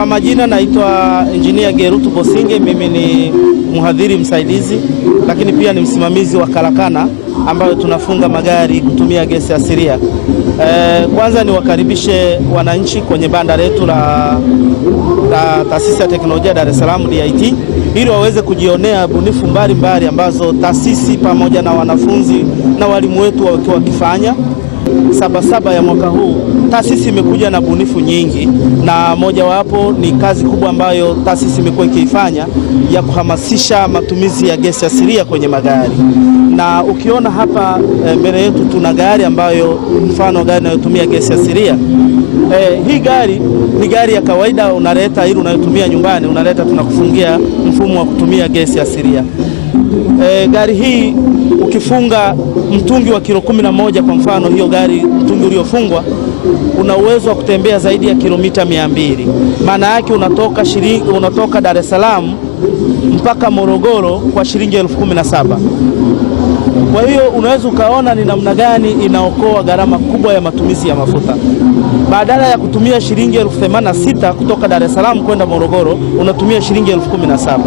Kwa majina naitwa Engineer Gerutu Bosinge, mimi ni mhadhiri msaidizi lakini pia ni msimamizi wa karakana ambayo tunafunga magari kutumia gesi asilia. Kwanza niwakaribishe wananchi kwenye banda letu la Taasisi ya Teknolojia Dar es Salaam DIT ili waweze kujionea bunifu mbalimbali ambazo taasisi pamoja na wanafunzi na walimu wetu wakiwa wakifanya. Sabasaba ya mwaka huu taasisi imekuja na bunifu nyingi, na mojawapo ni kazi kubwa ambayo taasisi imekuwa ikiifanya ya kuhamasisha matumizi ya gesi asilia kwenye magari. Na ukiona hapa mbele yetu tuna gari ambayo mfano gari inayotumia gesi asilia. Hii gari ni gari ya kawaida, unaleta ili unayotumia nyumbani, unaleta tunakufungia mfumo wa kutumia gesi asilia. Gari hii ukifunga mtungi wa kilo 11 kwa mfano, hiyo gari mtungi uliofungwa una uwezo wa kutembea zaidi ya kilomita 200. Maana yake unatoka Dar es Salaam mpaka Morogoro kwa shilingi 17,000. Kwa hiyo unaweza ukaona ni namna gani inaokoa gharama kubwa ya matumizi ya mafuta. Badala ya kutumia shilingi 86,000 kutoka Dar es Salaam kwenda Morogoro, unatumia shilingi 17,000.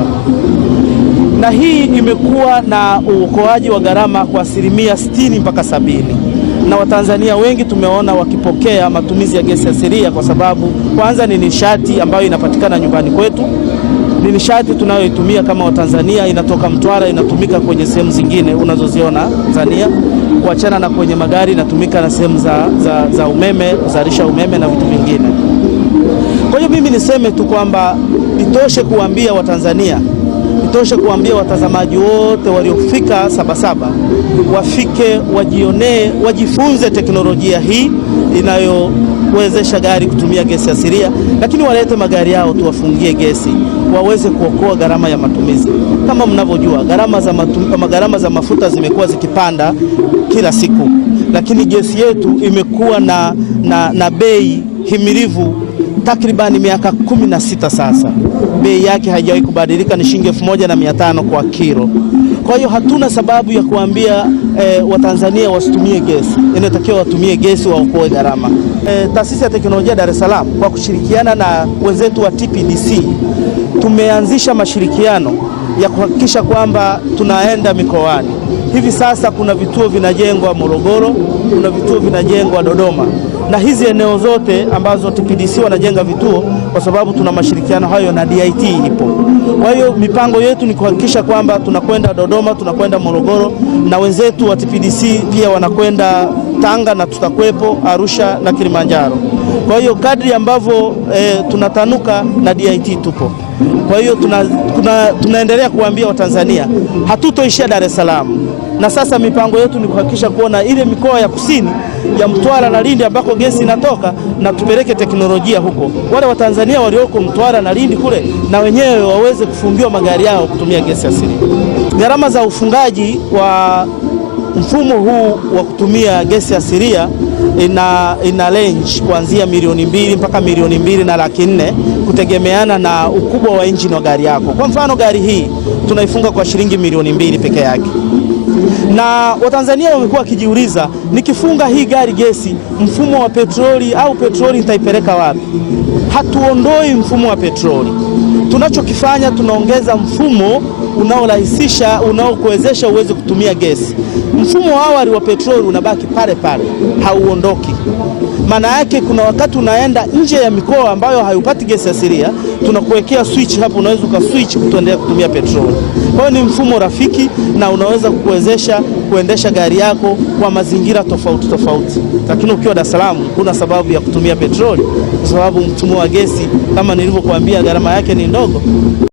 Na hii imekuwa na uokoaji wa gharama kwa 60% mpaka 70%. Na Watanzania wengi tumeona wakipokea matumizi ya gesi asilia kwa sababu kwanza ni nishati ambayo inapatikana nyumbani kwetu. Ni nishati tunayoitumia kama Watanzania, inatoka Mtwara, inatumika kwenye sehemu zingine unazoziona Tanzania, kuachana na kwenye magari inatumika na sehemu za umeme, kuzalisha umeme na vitu vingine. Kwa hiyo mimi niseme tu kwamba itoshe kuambia Watanzania, itoshe kuambia watazamaji wote waliofika Sabasaba wafike, wajionee, wajifunze teknolojia hii inayowezesha gari kutumia gesi asilia, lakini walete magari yao tuwafungie gesi waweze kuokoa gharama ya matumizi. Kama mnavyojua gharama za mafuta zimekuwa zikipanda kila siku, lakini gesi yetu imekuwa na bei himilivu takribani miaka 16 sasa. Bei yake haijawahi kubadilika, ni shilingi 1,500 kwa kilo. Kwa hiyo hatuna sababu ya kuambia Watanzania wasitumie gesi. Inatakiwa watumie gesi, waokoe gharama. Taasisi ya Teknolojia Dar es Salaam kwa kushirikiana na wenzetu wa TPDC tumeanzisha mashirikiano ya kuhakikisha kwamba tunaenda mikoani. Hivi sasa kuna vituo vinajengwa Morogoro, kuna vituo vinajengwa Dodoma, na hizi eneo zote ambazo TPDC wanajenga vituo kwa sababu tuna mashirikiano hayo na DIT ipo. Kwa hiyo mipango yetu ni kuhakikisha kwamba tunakwenda Dodoma, tunakwenda Morogoro, na wenzetu wa TPDC pia wanakwenda Tanga na tutakuwepo Arusha na Kilimanjaro. Kwa hiyo kadri ambavyo tunatanuka na DIT tupo. Kwa hiyo tunaendelea kuambia Watanzania hatutoishia Dar es Salaam. Na sasa mipango yetu ni kuhakikisha kuona ile mikoa ya kusini ya Mtwara na Lindi ambako gesi inatoka, na tupeleke teknolojia huko. Wale Watanzania walioko Mtwara na Lindi kule na wenyewe waweze kufungiwa magari yao kutumia gesi asili. Gharama za ufungaji wa mfumo huu wa kutumia gesi asilia ina range kuanzia milioni 2 mpaka milioni 2.4 kutegemeana na ukubwa wa injini wa gari yako. Kwa mfano gari hii tunaifunga kwa shilingi milioni 2 peke yake. Na Watanzania wamekuwa wakijiuliza, nikifunga hii gari gesi, mfumo wa petroli au petroli nitaipeleka wapi? Hatuondoi mfumo wa petroli. Tunachokifanya tunaongeza mfumo unaorahisisha, unaokuwezesha uweze kutumia gesi. Mfumo wa awali wa petroli unabaki pale pale, hauondoki. Maana yake kuna wakati unaenda nje ya mikoa ambayo hayupati gesi asilia, tunakuwekea switch hapo, unaweza ukaswitch kuendelea kutumia petroli. Kwa hiyo ni mfumo rafiki na unaweza kukuwezesha kuendesha gari yako kwa mazingira tofauti tofauti. Lakini ukiwa Dar es Salaam kuna sababu ya kutumia petroli kwa sababu mfumo wa gesi kama nilivyokuambia gharama yake ni ndogo.